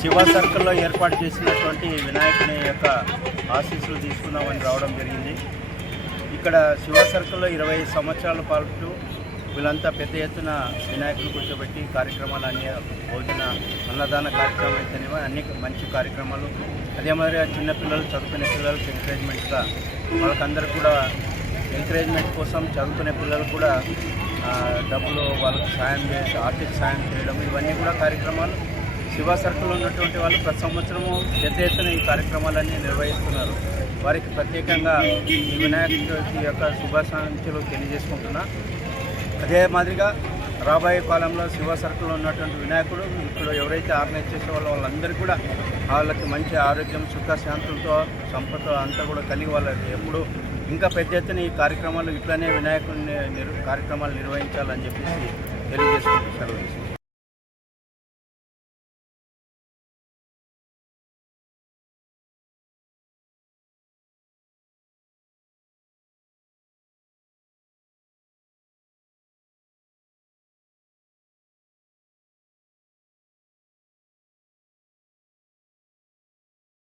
శివ సర్కిల్లో ఏర్పాటు చేసినటువంటి వినాయకుని యొక్క ఆశీస్సులు తీసుకుందామని రావడం జరిగింది. ఇక్కడ శివ సర్కిల్లో 20 సంవత్సరాల పాటు వీళ్ళంతా పెద్ద ఎత్తున వినాయకులు కూర్చోబెట్టి కార్యక్రమాలు అన్ని భోజన అన్నదాన కార్యక్రమాలు అయితేనేమో అన్ని మంచి కార్యక్రమాలు, అదే మాదిరిగా చిన్నపిల్లలు చదువుకునే పిల్లలకు ఎంకరేజ్మెంట్గా వాళ్ళకందరూ కూడా ఎంకరేజ్మెంట్ కోసం చదువుకునే పిల్లలు కూడా డబ్బులు వాళ్ళకి సాయం చేసి ఆర్థిక సాయం చేయడం ఇవన్నీ కూడా కార్యక్రమాలు శివ సర్కిల్లో ఉన్నటువంటి వాళ్ళు ప్రతి సంవత్సరము పెద్ద ఎత్తున ఈ కార్యక్రమాలన్నీ నిర్వహిస్తున్నారు. వారికి ప్రత్యేకంగా ఈ వినాయక చవితి యొక్క శుభాకాంక్షలు తెలియజేసుకుంటున్నా. అదే మాదిరిగా రాబోయే కాలంలో శివ సర్కిల్లో ఉన్నటువంటి వినాయకుడు ఇప్పుడు ఎవరైతే ఆర్గనైజ్ చేసే వాళ్ళందరికీ కూడా వాళ్ళకి మంచి ఆరోగ్యం సుఖశాంతులతో సంపద అంతా కూడా కలిగి వాళ్ళకి ఎప్పుడు ఇంకా పెద్ద ఎత్తున ఈ కార్యక్రమాలు ఇట్లానే వినాయకుడిని కార్యక్రమాలు నిర్వహించాలని చెప్పేసి తెలియజేసుకుంటూ సెలవు.